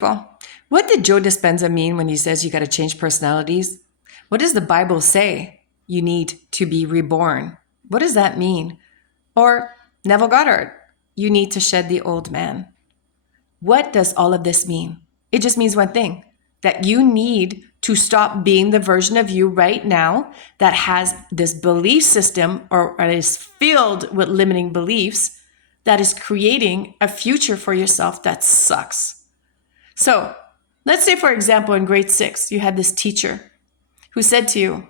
Well, what did Joe Dispenza mean when he says you got to change personalities? What does the Bible say? You need to be reborn. What does that mean? Or Neville Goddard, you need to shed the old man. What does all of this mean? It just means one thing, that you need to stop being the version of you right now that has this belief system or is filled with limiting beliefs that is creating a future for yourself that sucks. So let's say, for example, in grade 6, you had this teacher who said to you,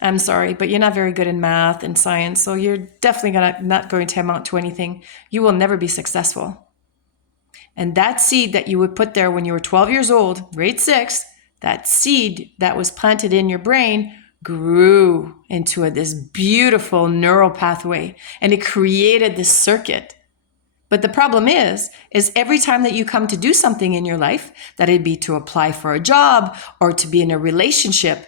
I'm sorry, but you're not very good in math and science, so you're definitely not going to amount to anything. You will never be successful. And that seed that you would put there when you were 12 years old, grade 6, that seed that was planted in your brain grew into this beautiful neural pathway, and it created this circuit. But the problem is every time that you come to do something in your life, that it'd be to apply for a job or to be in a relationship,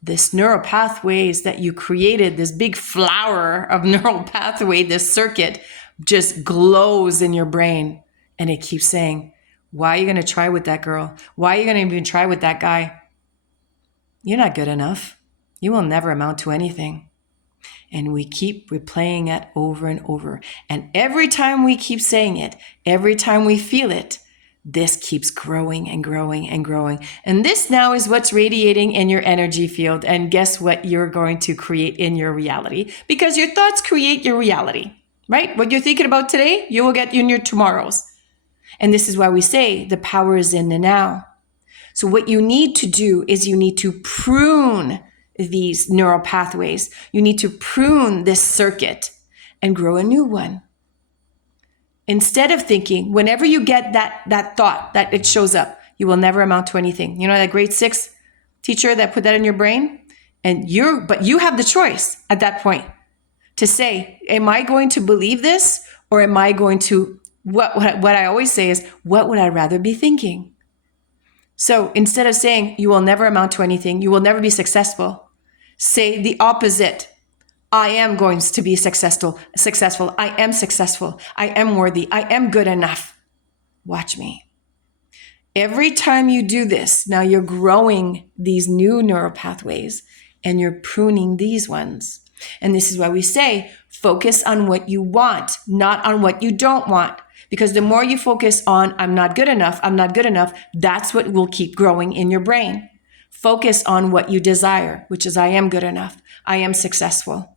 this neural pathways that you created, this big flower of neural pathway, this circuit just glows in your brain. And it keeps saying, why are you going to try with that girl? Why are you going to even try with that guy? You're not good enough. You will never amount to anything. And we keep replaying it over and over. And every time we keep saying it, every time we feel it, this keeps growing and growing and growing. And this now is what's radiating in your energy field. And guess what you're going to create in your reality? Because your thoughts create your reality, right? What you're thinking about today, you will get in your tomorrows. And this is why we say the power is in the now. So what you need to do is you need to prune these neural pathways. You need to prune this circuit and grow a new one. Instead of thinking, whenever you get that thought that it shows up, you will never amount to anything. You know that grade 6 teacher that put that in your brain? But you have the choice at that point to say, am I going to believe this? Or am I going to, what I always say is, what would I rather be thinking? So instead of saying, you will never amount to anything, you will never be successful, say the opposite. I am going to be successful. I am successful. I am worthy. I am good enough. Watch me. Every time you do this, now you're growing these new neural pathways and you're pruning these ones. And this is why we say, focus on what you want, not on what you don't want. Because the more you focus on, I'm not good enough, that's what will keep growing in your brain. Focus on what you desire, which is I am good enough. I am successful.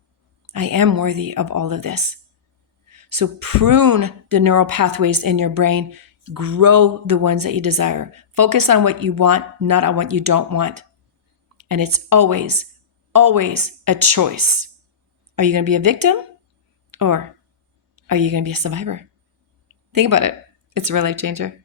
I am worthy of all of this. So prune the neural pathways in your brain. Grow the ones that you desire. Focus on what you want, not on what you don't want. And it's always, always a choice. Are you going to be a victim or are you going to be a survivor? Think about it. It's a real life changer.